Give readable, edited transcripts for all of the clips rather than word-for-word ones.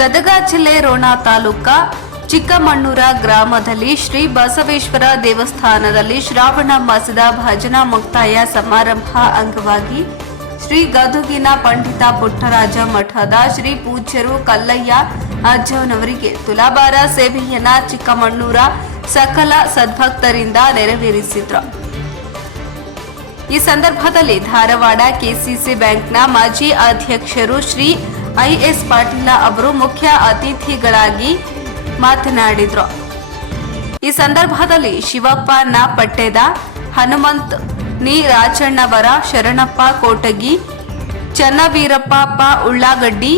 ಗದಗ ಜಿಲ್ಲೆ ರೋಣ ತಾಲೂಕಾ ಚಿಕ್ಕಮಣ್ಣೂರ ಗ್ರಾಮದಲ್ಲಿ ಶ್ರೀ ಬಸವೇಶ್ವರ ದೇವಸ್ಥಾನದಲ್ಲಿ ಶ್ರಾವಣ ಮಾಸದ ಭಜನಾ ಮುಕ್ತಾಯ ಸಮಾರಂಭ ಅಂಗವಾಗಿ ಶ್ರೀ ಗದುಗಿನ ಪಂಡಿತ ಪುಟ್ಟರಾಜ ಮಠದ ಶ್ರೀ ಪೂಜ್ಯರು ಕಲ್ಲಯ್ಯ ಅಜ್ಜನವರಿಗೆ ತುಲಾಭಾರ ಸೇವೆಯನ್ನ ಚಿಕ್ಕಮಣ್ಣೂರ ಸಕಲ ಸದ್ಭಕ್ತರಿಂದ ನೆರವೇರಿಸಿದ್ರು. ಈ ಸಂದರ್ಭದಲ್ಲಿ ಧಾರವಾಡ ಕೆಸಿಸಿ ಬ್ಯಾಂಕ್ನ ಮಾಜಿ ಅಧ್ಯಕ್ಷರು ಶ್ರೀ ಐಎಸ್ ಪಾಟೀಲ ಅವರು ಮುಖ್ಯ ಅತಿಥಿಗಳಾಗಿ ಮಾತನಾಡಿದರು. ಈ ಸಂದರ್ಭದಲ್ಲಿ ಶಿವಪ್ಪ ನ ಪಟ್ಟೆದ, ಹನುಮಂತ್ ನಿ ರಾಜಣ್ಣವರ, ಶರಣಪ್ಪ ಕೋಟಗಿ, ಚನ್ನವೀರಪ್ಪ ಪ ಉಳ್ಳಾಗಡ್ಡಿ,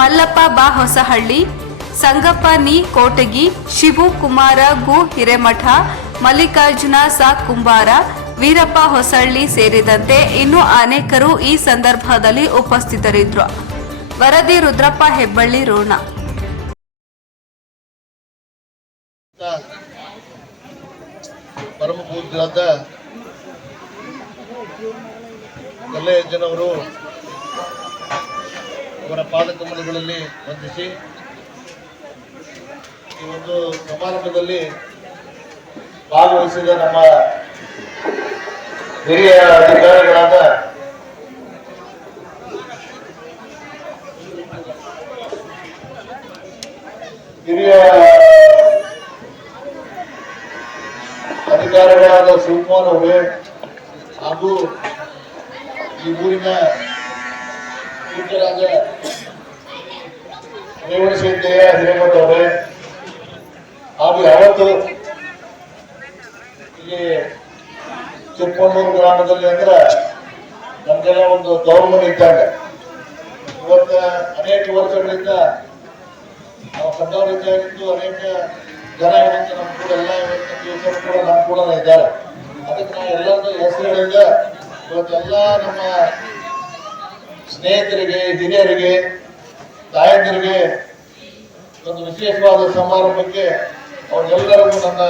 ಮಲ್ಲಪ್ಪ ಬಾ ಹೊಸಹಳ್ಳಿ, ಸಂಗಪ್ಪ ನಿ ಕೋಟಗಿ, ಶಿವು ಕುಮಾರ ಗು ಹಿರೇಮಠ, ಮಲ್ಲಿಕಾರ್ಜುನ ಸ ಕುಂಬಾರ, ವೀರಪ್ಪ ಹೊಸಳ್ಳಿ ಸೇರಿದಂತೆ ಇನ್ನೂ ಅನೇಕರು ಈ ಸಂದರ್ಭದಲ್ಲಿ ಉಪಸ್ಥಿತರಿದ್ದರು. ವರದಿ ರುದ್ರಪ್ಪ ಹೆಬ್ಬಳ್ಳಿ, ರೋಣ. ಪರಮ ಪೂಜ್ಯರಾದ ಕಲ್ಲಯ್ಯಜ್ಜನವರು ಅವರ ಪಾದಕಮಲಗಳಲ್ಲಿ ವಂದಿಸಿ ಈ ಒಂದು ಸಮಾರಂಭದಲ್ಲಿ ಭಾಗವಹಿಸಿದ ನಮ್ಮ ಹಿರಿಯ ಅಧಿಕಾರಿಗಳಾದ ಶಿವಕುಮಾರ್ ಅವರೇ ಹಾಗೂ ಈ ಊರಿನ ಪೂಜ್ಯರಾದ ರೇವಣಸಿದ್ದಯ್ಯ ಹಿರೇಮಠ ಅವರೇ ಹಾಗೂ ಯಾವತ್ತು ಇಲ್ಲಿ ಚಿಕ್ಕಮಣ್ಣೂರು ಗ್ರಾಮದಲ್ಲಿ ಅಂದ್ರೆ ನಮ್ಗೆಲ್ಲ ಒಂದು ಗೌರವ ಇದ್ದಾಗ ಇವತ್ತ ಅನೇಕ ವರ್ಷಗಳಿಂದ ನಾವು ಸಣ್ಣವರಿದ್ದಾಗಿದ್ದು ಅನೇಕ ಜನ ಇವತ್ತು ನಮ್ಮ ಕೂಡ ಎಲ್ಲ ಇವತ್ತಿನ ದಿವಸ ಕೂಡ ನಮ್ಮ ಕೂಡ ಇದ್ದಾರೆ. ಅದಕ್ಕೆ ನಾವು ಎಲ್ಲರದ್ದು ಹೆಸರುಗಳಿಂದ ಇವತ್ತೆಲ್ಲ ನಮ್ಮ ಸ್ನೇಹಿತರಿಗೆ, ಹಿರಿಯರಿಗೆ, ತಾಯಂದಿರಿಗೆ ಒಂದು ವಿಶೇಷವಾದ ಸಮಾರಂಭಕ್ಕೆ ಅವರೆಲ್ಲರಿಗೂ ನನ್ನ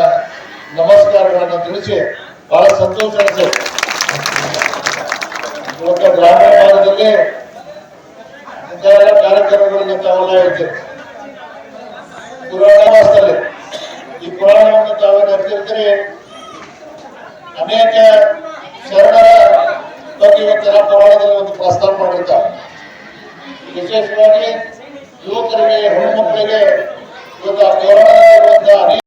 ನಮಸ್ಕಾರಗಳನ್ನು ತಿಳಿಸಿ ಬಹಳ ಸಂತೋಷ ಅನಿಸುತ್ತೆ. ಇವತ್ತು ಗ್ರಾಮೀಣ ಭಾಗದಲ್ಲಿ ಇಂಥವೆಲ್ಲ ಕಾರ್ಯಕ್ರಮಗಳನ್ನು ತಾವೆಲ್ಲ ಹೇಳ್ತೀವಿ. ಪುರಾಣ ಮಾಸದಲ್ಲಿ ಈ ಪುರಾಣವನ್ನು ತಾವು ನಡೆಸಿರ್ತೀರಿ. ಅನೇಕ ಶರಣರ ಬಗ್ಗೆ ಇವತ್ತೆಲ್ಲ ಪುರಾಣದಲ್ಲಿ ಒಂದು ಪ್ರಸ್ತಾವ ಮಾಡಿರ್ತಾರೆ. ವಿಶೇಷವಾಗಿ ಯುವಕರಿಗೆ, ಹೆಣ್ಣು ಮಕ್ಕಳಿಗೆ ಇವತ್ತು ಆ ಪುರಾಣದಲ್ಲಿರುವಂತಹ